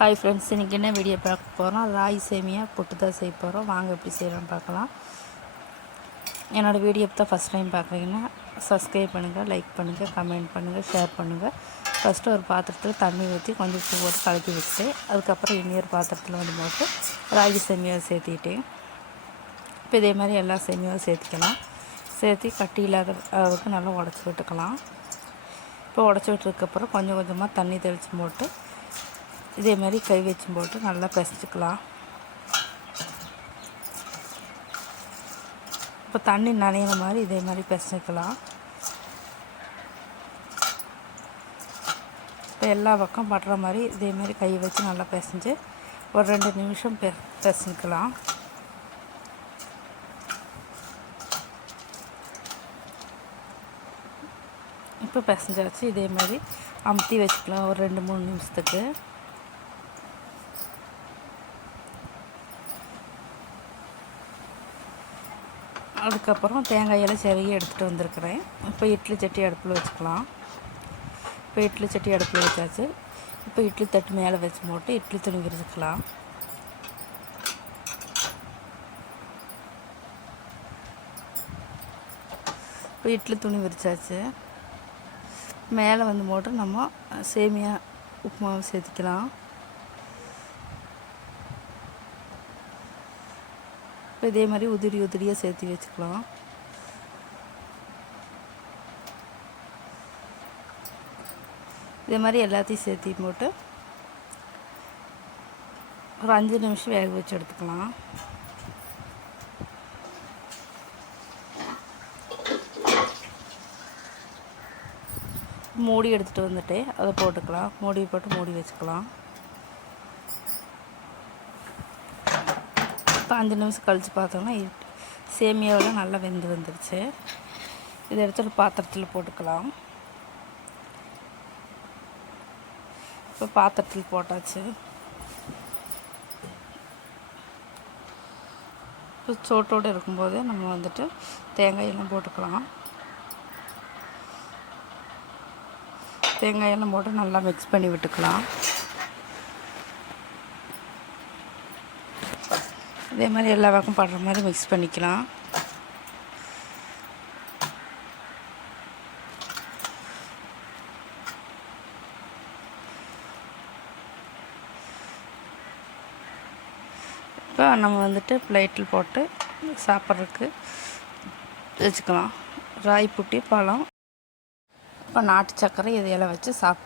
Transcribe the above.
Hi friends, இன்றைக்கி என்ன video பார்க்க போகிறோம்? ராகி சேமியா புட்டு தான் செய்ய போகிறோம். வாங்க எப்படி செய்யலாம்னு பார்க்கலாம். என்னோடய வீடியோ தான் ஃபஸ்ட் டைம் பார்க்குறீங்கன்னா சப்ஸ்கிரைப் பண்ணுங்கள், லைக் பண்ணுங்கள், கமெண்ட் பண்ணுங்கள், ஷேர் பண்ணுங்கள். ஃபஸ்ட்டு ஒரு பாத்திரத்தில் தண்ணி ஊற்றி கொஞ்சம் உப்பு போட்டு கலக்கி வச்சுட்டு அதுக்கப்புறம் இன்னொரு பாத்திரத்தில் போட்டு ராகி சேமியாவை சேர்த்திக்கிட்டேன். இப்போ இதே மாதிரி எல்லா சேமியாவும் சேர்த்திக்கலாம். சேர்த்து கட்டி இல்லாத அளவுக்கு நல்லா உடச்சி விட்டுக்கலாம். இப்போ உடச்சி விட்டதுக்கப்புறம் கொஞ்சம் கொஞ்சமாக தண்ணி தெளித்து போட்டு இதே மாதிரி கை வச்சு போட்டு நல்லா பிசைச்சிக்கலாம். இப்போ தண்ணி நனையிற மாதிரி இதே மாதிரி பிசைச்சிக்கலாம். இப்போ எல்லா பக்கம் படுற மாதிரி இதே மாதிரி கை வச்சு நல்லா பிசைஞ்சு ஒரு 2 நிமிஷம் பிசைஞ்சிக்கலாம். இப்போ பிசைஞ்சாச்சு. இதே மாதிரி அமுத்தி வச்சுக்கலாம் ஒரு 2-3 நிமிஷத்துக்கு. அதுக்கப்புறம் தேங்காயெல்லாம் சிறையை எடுத்துகிட்டு வந்திருக்கிறேன். இப்போ இட்லி சட்டி அடுப்பில் வச்சுக்கலாம். இப்போ இட்லி சட்டி அடுப்பில் வச்சாச்சு. இப்போ இட்லி தட்டு மேலே வச்சு போட்டு இட்லி துணி விரிச்சுக்கலாம். இப்போ இட்லி துணி விரிச்சாச்சு. மேலே போட்டு நம்ம சேமியா உப்புமாவை சேர்த்துக்கலாம். இப்போ இதே மாதிரி உதிரியாக சேர்த்து வச்சுக்கலாம். இதே மாதிரி எல்லாத்தையும் சேர்த்து போட்டு ஒரு 5 நிமிஷம் வேக வச்சு எடுத்துக்கலாம். மூடி எடுத்துகிட்டு வந்துட்டு அதை போட்டுக்கலாம். மூடி போட்டு மூடி வச்சுக்கலாம். இப்போ 5 நிமிஷம் கழித்து பார்த்தோம்னா சேமியாவெல்லாம் நல்லா வெந்து வந்துடுச்சு. இதை எடுத்து ஒரு பாத்திரத்தில் போட்டுக்கலாம். இப்போ பாத்திரத்தில் போட்டாச்சு. இப்போ சோட்டோடு இருக்கும்போது நம்ம தேங்காயெல்லாம் போட்டுக்கலாம். தேங்காயெல்லாம் போட்டு நல்லா மிக்ஸ் பண்ணி விட்டுக்கலாம். இதே மாதிரி எல்லா பக்கம் படுற மாதிரி மிக்ஸ் பண்ணிக்கலாம். இப்போ நம்ம பிளேட்டில் போட்டு சாப்பிட்றதுக்கு வச்சுக்கலாம். ராகி புட்டி, பழம், இப்போ நாட்டு சர்க்கரை இதையெல்லாம் வச்சு சாப்பிட்டா